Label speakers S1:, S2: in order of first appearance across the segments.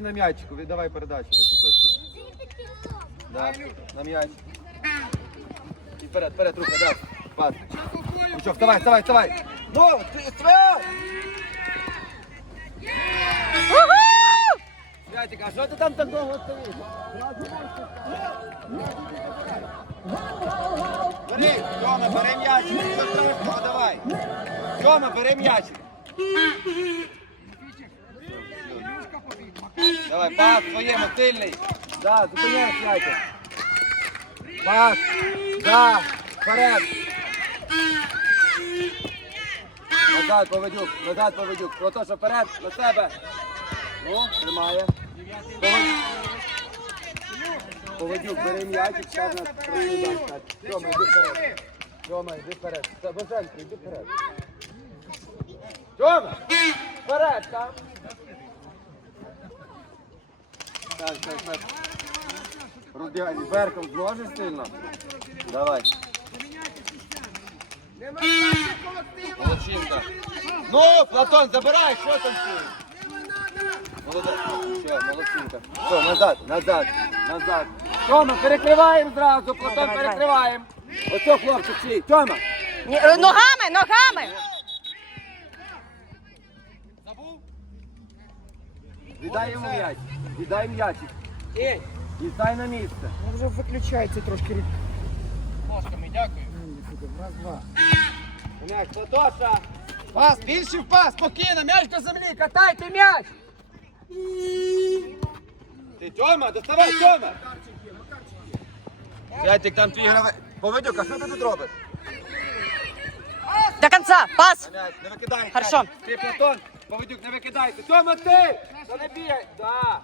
S1: стій на м'ячику, віддавай передачу Да, на м'яч. І вперед, вперед, рука, да. Пас. Нічого, вставай, вставай, вставай. Ну, ти стрел! Святик, а що ти там так довго стоїш? Бери, Тьома, бери м'ячик. Що страшного, давай. Тьома, бери м'ячик. Давай, пас своєму, сильний. Да, зупиняй, Святик. Пас. Да, вперед. Назад, поведюк, назад, поведюк. Платоша вперед, на себе. Ну, тримає. Поведюк. Бери м'ячик, став на удар. Тьома, йди вперед. Тьома, йди вперед. Йди вперед. Тьома! Вперед, там. Так, так, так. Верхом зможеш сильно? Давай. Молодчинка. Ну, Платон, забирай, що там? Молодець. Все, молодчинка. Все, назад, назад, назад. Тьома, перекриваємо зразу, Платон, перекриваємо. Оце хлопчик свій. Тьома.
S2: Е, Ногами, ногами.
S1: Віддай йому м'яч. Віддай м'ячик. І стай на місце.
S3: Ну, Вже виключається трошки рік.
S1: М'яч, Платоша. Пас, більше в пас, спокійно, м'яч до землі, катайте м'яч. Ти Тьома, доставай Тьома. Святик, там твій гравець. Поведюк, а що ти тут робиш?
S2: До конца. Пас.
S1: М'яч, не викидай.
S2: Хорошо.
S1: Ти Платон, Поведюк, не викидайся. Тьома, ти! Та не бігай. Да.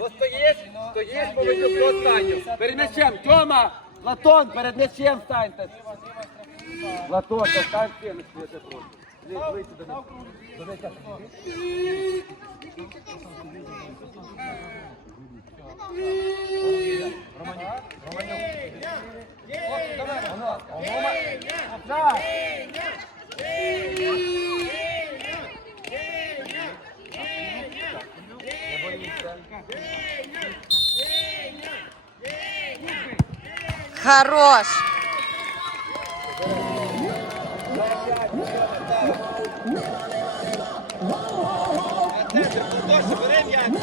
S1: Ось стоїш, стоїш, Поведюк, до останнього. Перед м'ячем, Тьома, Платон, перед м'ячем станьте. Платон, та стань стіни, прошу. Ближче, ближче до них. До м'яча.
S2: Хорош.
S1: Бери м'яч,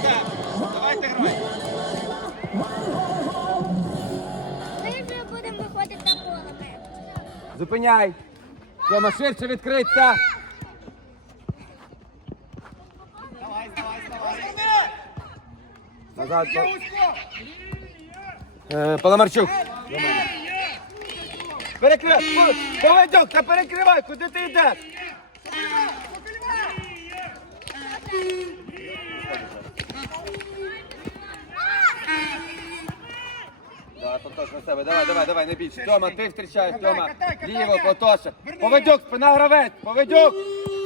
S1: так. Давайте грай.
S4: Ми будемо виходити поле.
S1: Зупиняй. Тьома, ширше давай. Назад. Е, Паламарчук. Перекривай. Поведьок, та перекривай, куди ти йдеш? Да, на себе. Давай, давай, давай, не більше. Тьома, ти зустрічаєш, Тьома. Ліво, Платоша. Поведюк, спина гравець. Поведюк.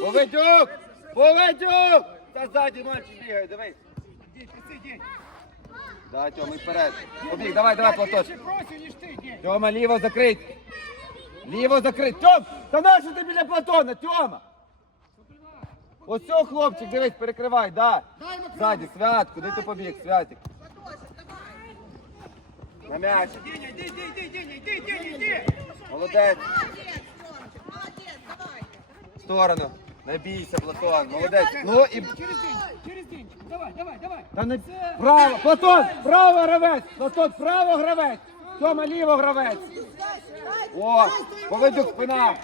S1: Поведюк. Поведюк. Та ззаді мальчик бігає, дивись. Да, Тьома, і вперед. Побіг, давай, давай, Платош. Тьома, ліво закрить. Ліво закрить. Тьом, та нащо ти біля Платона, Тьома? Ось цього хлопчик, дивись, перекривай, да. Ззаді, Свят, куди ти побіг, Святик? На м'яч. Молодець. В сторону. Не бійся, Платон. Молодець. Ну і.
S3: Через день, через день. Давай, давай, давай.
S1: Та не право. Платон, право гравець. Платон, право гравець. Тьома, ліво гравець. О, поведюк, спина.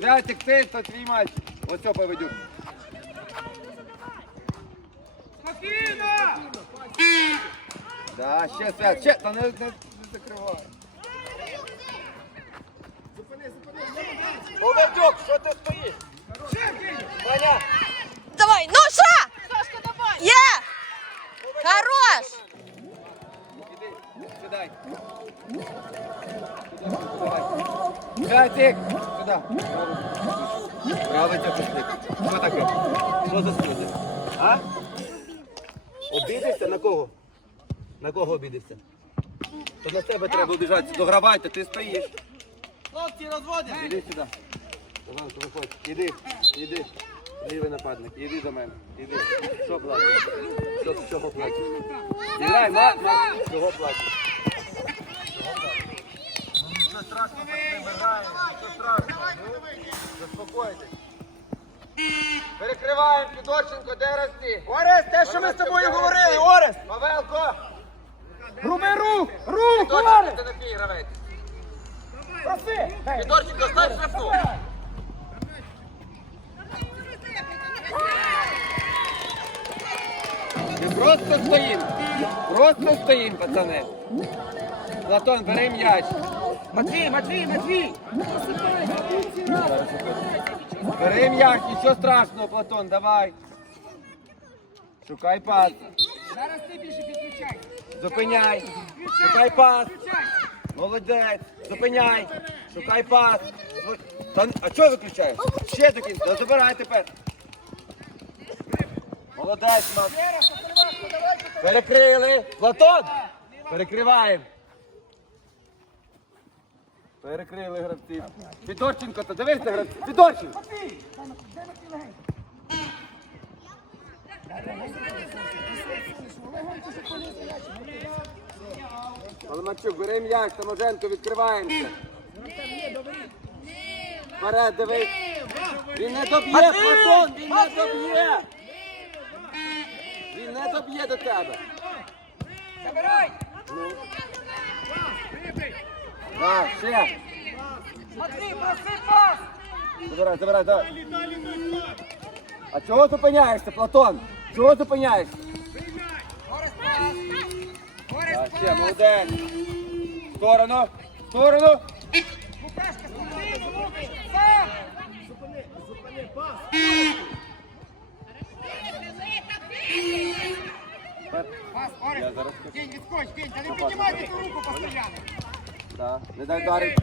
S1: Святик, ти, то твій матч. Ось цього поведюк.
S3: Спокійно!
S1: Да, ще свят. Ще, та не, не, не закривай. Поведюк, що ти стоїш? Ваня,
S2: Давай. Ну ша. Є. Хорош.
S1: Іди, сідай. Святик, сюди. Правий записник. Що таке? Що за сльози? А? Обідився на кого? На кого обідився? То на тебе треба біжати. Догравайте, ти стоїш. Хлопці, розводять. Іди сюди. Іванко, виходь. Іди, іди. Лівий нападник, іди до мене. Іди. Що платиш? Що, чого платиш? Грай, ма, ма. Чого платиш? Нічого страшного, пацани, ми граємо. Нічого страшного. Ну, Заспокойтесь. Перекриваємо Федорченко, де рости?
S3: Орест, те, що ми з тобою говорили, Орест!
S1: Павелко!
S3: Грубий рух! Рух,
S1: гравець.
S3: Проси! Гей,
S1: Федорченко, стань штрафну. Ми просто стоїмо. Просто стоїмо, пацани. Платон, бери м'яч.
S3: Матвій, Матвій, Матвій!
S1: Бери м'яч, нічого страшного, Платон, давай. Шукай пас.
S3: Зараз ти більше підключай.
S1: Зупиняй. Шукай пас. Молодець. Зупиняй. Шукай пас. Та, а чого виключаєш? Ще до кінця. Ну, Забирай тепер. Молодець, Макс. Перекрили. Платон. Перекриваємо. Перекрили гравців. Федорченко, то дивися гравців. Федорченко.
S3: Матвій! Там, де Матвій легень? Легенько, щоб полізли м'яч.
S1: Паламарчук, бери м'яч, Таможенко, відкриваємося. Вперед, дивись. Він не доб'є, Платон, він не доб'є. Він не доб'є до тебе.
S3: Забирай!
S1: Да, ще.
S3: Матвій, проси пас!
S1: Забирай, забирай, давай. А чого зупиняєшся, Платон? Чого
S3: пас! Орест,
S1: Так, ще, молодець. В сторону, в сторону.
S3: Лукашка, спокійно, Лукаш! Сам! Пас, Орест!
S1: зараз
S3: Кінь, відскочь, кінь, та не піднімайте ту руку постійно!
S1: Да. Не дай вдарити.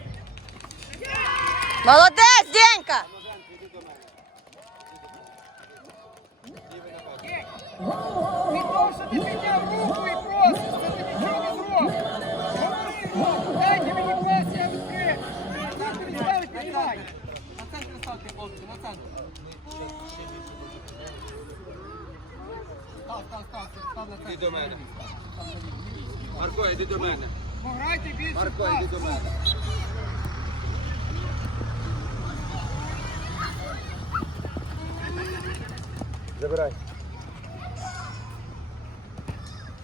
S2: Молодець, Денька!
S3: Від що ти підняв руку і просиш, це ти нічого не зробиш. Говори, дайте мені пас, я відкрив. Так ти відставить, піднімай.
S1: Іди до мене. Марко, іди до мене.
S3: Пограйте більше
S1: Марко,
S3: пас.
S1: іди до мене. Забирай.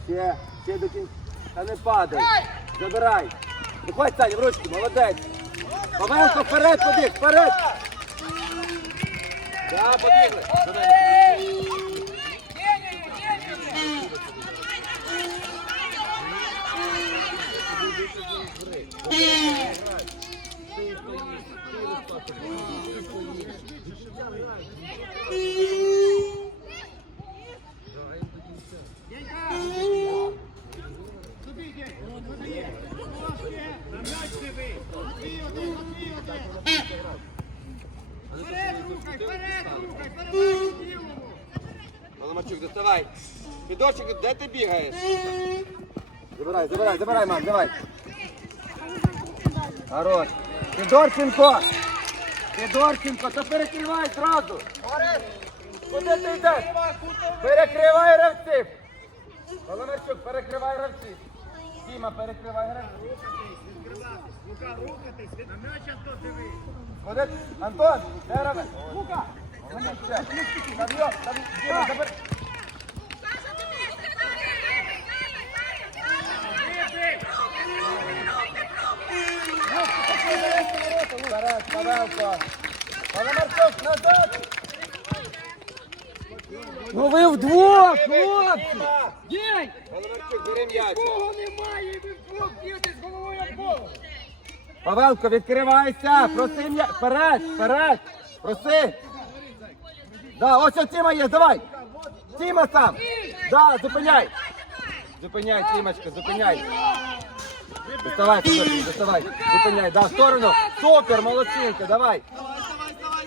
S1: Ще, ще до кінця. Та не падай. Забирай. Виходь, Саня, в ручки, молодець. Павелко, вперед, побіг, вперед. Да, побігли. До мене.
S3: Вперед рухай, вперед рухай, передай лівому.
S1: Паламарчук, доставай. Підорчик, де ти бігаєш? Забирай, забирай, забирай, Мак, давай. Хорош. Федорченко! Федорченко, то перекривай зразу. Куди ти йдеш? Перекривай гравців. Паламарчук, перекривай гравців. Діма, перекривай гравців. Куди? Антон, де гравець? Лука! Вони ще. Там йо, там Діма, забери. Назад!
S3: Ну ви вдвох, хлопці! День!
S1: Паламарчук, бери м'яч.
S3: Кого немає, і ви вдвох б'єте з головою об голову.
S1: Павелко, відкривайся! Проси м'яч! Вперед, вперед! Проси! Да, ось ось Тіма є, давай! Тіма сам! Да, зупиняй! Зупиняй, Тімочка, зупиняй! Доставай, Федорчик, доставай! Зупиняй, да, в сторону! Супер, молодчинка, давай!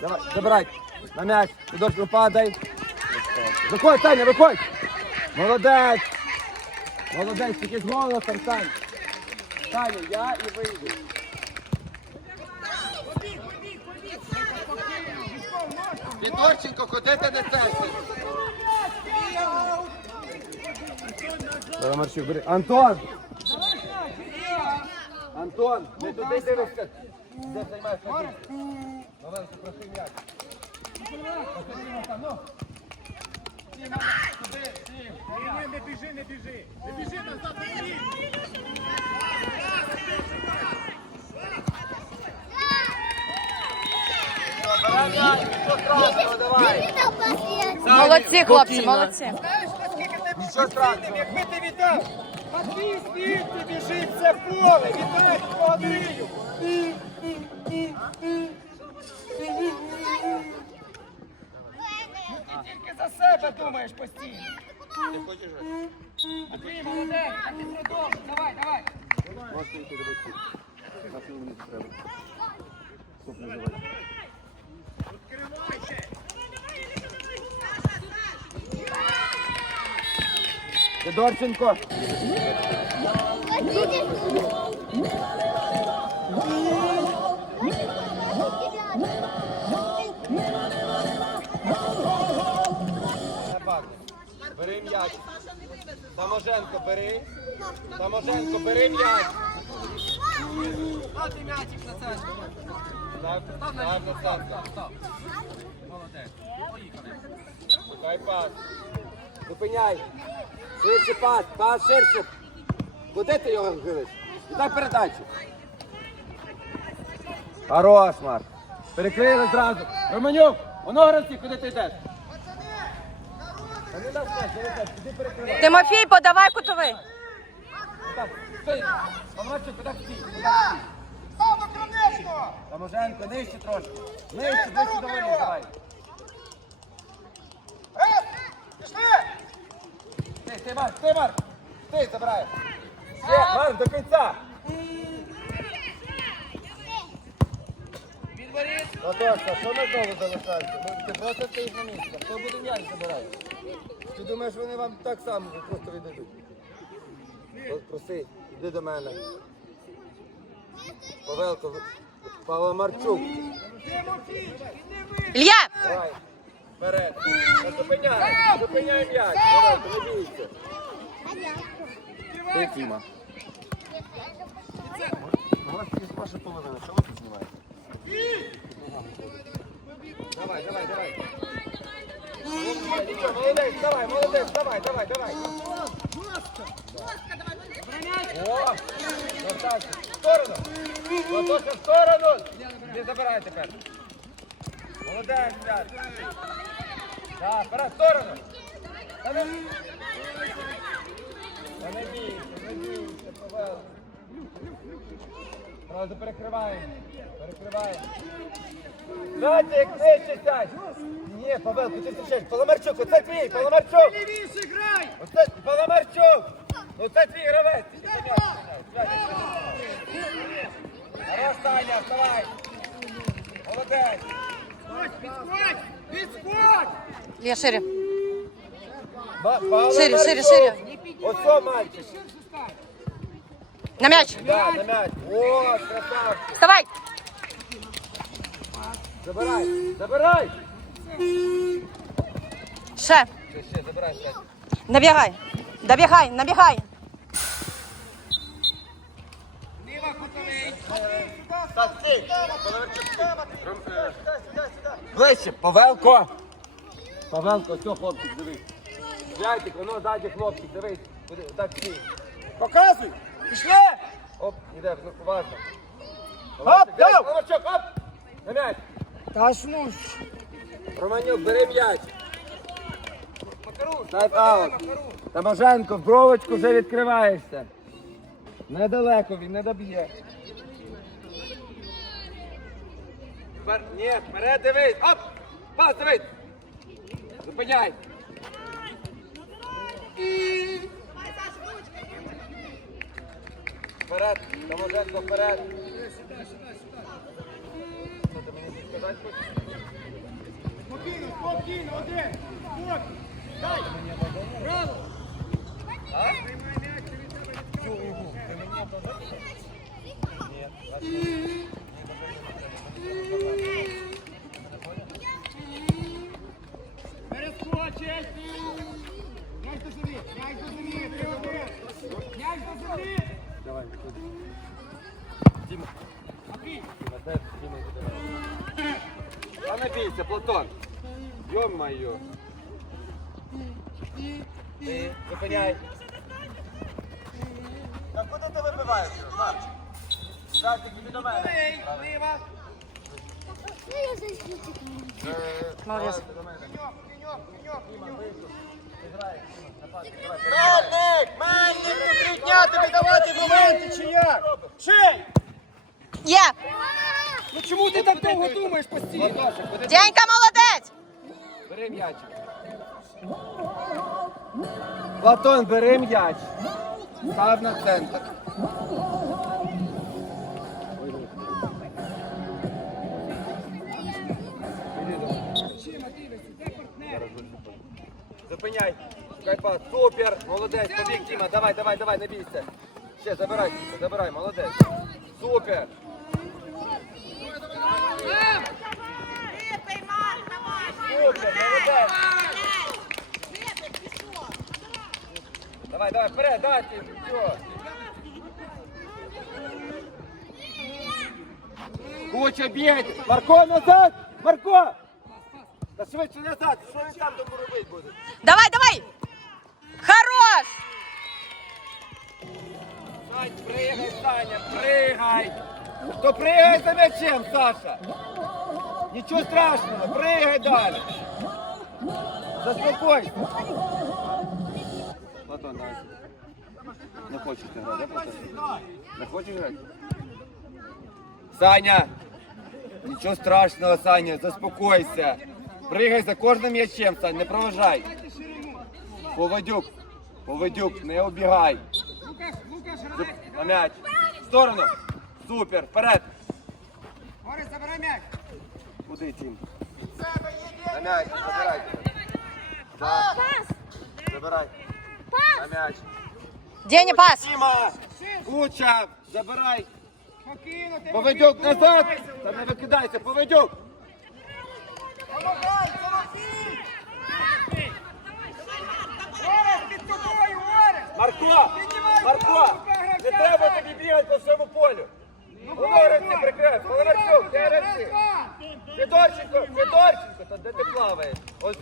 S1: Давай, забирай! На м'яч! Федорчик, падай! Виходь, Таня, виходь! Молодець! Молодець, тільки з голосом, Тань! Таня, я і вийду. Федорченко, куди ти несешся? Марчук, бери. Антон! Антон, не туди дивишся. Де займаєшся? Маленький, проси м'яч.
S3: Ні, не біжи, не біжи. Не біжи назад, не біжи.
S2: Молодці, хлопці, молодці.
S3: Ти
S1: Нічого страшного.
S3: якби ти віддав? Твій біжить це поле, віддай Андрію. Ти тільки за себе думаєш постійно.
S1: Ти хочеш?
S3: Андрій, молодець, а ти продовжуй, давай, давай.
S1: Можете йти треба. Стоп, не давай. Федорченко. Бери м'яч. Таможенко, бери. Таможенко, бери м'яч.
S3: Стати м'ячик на центр.
S1: Став, став на центр.
S3: Молодець.
S1: Дай пас. Зупиняй. Ширше пас, пас ширше. Куди ти його гилиш? Дай передачу. Хорош, Марк. Перекрили зразу. Романюк, воно гравці, куди ти йдеш?
S2: Тимофій, подавай кутовий.
S1: Куди стій? Таможенко, нижче трошки. Нижче, ближче до воріт, давай. Ти, ти, Марк, ти, Марк. Забирай. Ще, Марк, до кінця. Латошка, що ми знову залишаємося? Ти просто стоїш на місці. Хто буде м'яч забирати? Ти думаєш, вони вам так само просто віддадуть? От Проси, іди до мене. Павелко,
S3: іди ви!
S2: Ілья!
S1: Давай. Вперед. Зупиняй. Зупиняй м'яч. Не бійся. Ти, Тіма. У вас є ваша половина. Що ви тут знімаєте? Давай, давай, давай. Молодець, давай, молодець, давай, давай, давай. О, красавчик. В сторону. Латоша, в сторону. Не забирай тепер. Молодець, п'ять. Так, вперед, в сторону. Та не... Бійся, не бійся, Павел. Правда, перекриваємо. Перекриваємо. Як нижче сядь. Ні, Павелко, ти зустрічаєш. Паламарчук, оце твій, Паламарчук.
S3: Лівіше грай!
S1: Оце Паламарчук. Оце твій гравець. Хорош, Таня, вставай. Молодець.
S3: Ось, підходь!
S2: Ілья, шире. Шире, шире, шире.
S1: Оце мальчик.
S2: На м'яч.
S1: Да, на м'яч. О, красавчик.
S2: Вставай.
S1: Забирай, забирай.
S2: Ще.
S1: Ще, ще, забирай, ще.
S2: Набігай. Добігай, набігай.
S3: Ліва кутовий!
S1: Так, ти. Ближче, Павелко. Павелко, все, хлопчик, дивись. Гляньте, воно ззаді хлопчик, дивись. Куди? Так, стій. Показуй. Пішли. Оп, іде, ну, уважно. Оп, дав. Павелчук, оп. На м'яч.
S3: Та ж ну ж!
S1: Романюк, бери м'яч. Тайп аут. Таможенко, в бровочку вже відкриваєшся. Недалеко він, не доб'є. Впер... Ні, вперед дивись. Оп! Пас, дивись. Зупиняй. Вперед, Таможенко, вперед. Що ти мені сказати хочеш?
S3: Спокійно, спокійно, один! Спокій! Дай! Браво!
S1: А?
S3: Приймай м'яч, він тебе відкриває. Землі.
S1: Давай, виходи. Діма. Йо-моє. Ти, зупиняй. Та куди ти вибиваєш? Марч. Так, тобі до мене.
S3: ліва.
S4: Ну, я
S2: Молодець.
S1: Мельник! Мельник! Три дня тобі давати моменти чи як? Чий?
S2: Є!
S3: Ну чому ти так довго думаєш постійно?
S2: Дянька молодець!
S1: Бери м'яч. Платон, бери м'яч. Став на центр. Зупиняй. Шукай пас. Супер. Молодець. Побіг, Тіма. Давай, давай, давай, не бійся. Ще, забирай, Тіма, забирай. Молодець. Супер. Супер, молодець. Давай, давай, вперед, дай, Тім. Все. Куча бігати. Марко, назад! Марко! Та швидше назад, що він там тому робити буде?
S2: Давай, давай! Хорош!
S1: Сань, пригай, Саня, пригай! То пригай за м'ячем, Саша! Нічого страшного, пригай далі! Заспокойся! Платон, давай. Не хочеш ти грати, да, Платон? Не хочеш грати? Саня! Нічого страшного, Саня, заспокойся! Пригай за кожним м'ячем, Сань, не проважай! Поводюк, поводюк, не обігай! На м'яч. В сторону. Супер. Вперед.
S3: Борис, забирай м'яч.
S1: Куди тім? На м'яч. Забирай. Да.
S4: Пас.
S1: Забирай. На м'яч.
S2: Деня, пас!
S1: Тіма. Куча. Забирай. Поведюк назад. Та не викидайся. Поведюк.
S3: Орес, під тобою, Орес.
S1: Марко. Марко. Не треба тобі бігати по всьому полю. Володимирці прикрив. Володимирчук, де гравці? Федорченко, Федорченко. Та де ти плаваєш? Ось.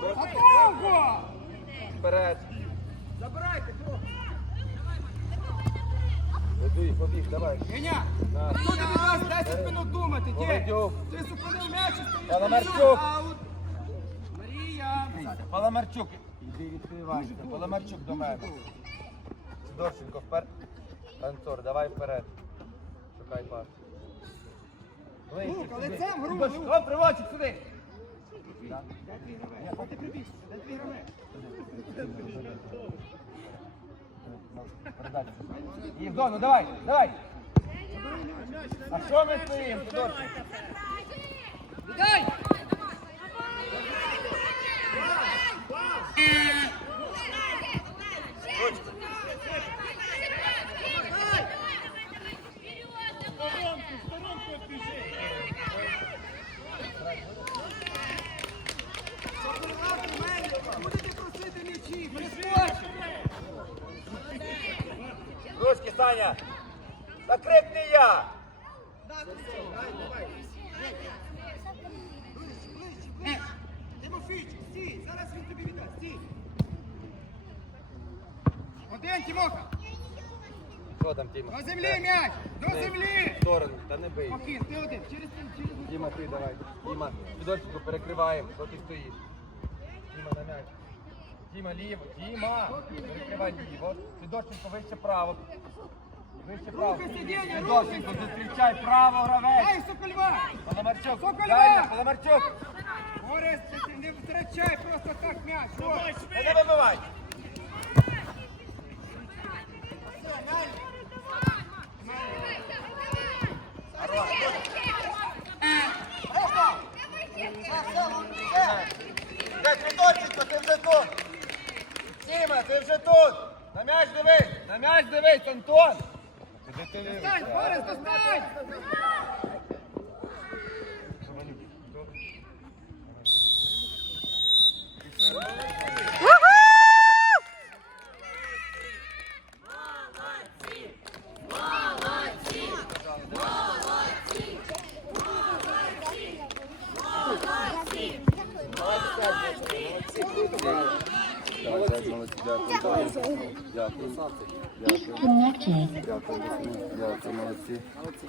S3: Готово.
S1: Вперед.
S3: Забирайте, трохи.
S1: Веди, побіг, давай.
S3: Геня, хто тобі дасть 10 минут думати? Де?
S1: Поведюк.
S3: Ти зупинив м'яч і стоїш.
S1: Паламарчук.
S3: Аут. Марія.
S1: Паламарчук, іди відкривайся. Паламарчук до мене. Сидорченко вперед. Танцор, давай вперед. Шукай пас. Ближче
S3: Лука,
S1: сюди.
S3: лицем гру,
S1: Сидорченко, оп, приводчик сюди.
S3: А ти прибіг. Де твій гравець?
S1: Передача. І ну давай, давай. А що ми стоїмо,
S3: Давай! Будете трусити м'ячі, прискочите.
S1: Ручки, Саня. Закрикни я.
S3: Тимофійчик, стій, зараз він тобі віддасть, стій. Один, Тимоха,
S1: Що там, Тіма?
S3: До землі м'яч, до землі.
S1: В сторону, та не бий.
S3: Покин, ти один, через ти, через
S1: Діма, ти давай. Діма, Федорченко перекриваємо, що ти стоїш. Діма на м'яч. Діма ліво. Діма! Перекривай ліво. Федорченко вище право. Вище право.
S3: Руки сидіння, руки.
S1: зустрічай право гравець.
S3: Дай Сокольва!
S1: Паламарчук.
S3: Сокольва!
S1: Дальня, Паламарчук.
S3: Орес, ти не втрачай просто так м'яч.
S1: Не вибивай. Де Федорченко, ти вже тут. Діма, ти вже тут. На м'яч дивись. На м'яч дивись, Антон.
S3: Достань, Борис, достань!
S1: Молодці, дякую. Дякую. Дякую. Дякую. Дякую, молодці. Молодці.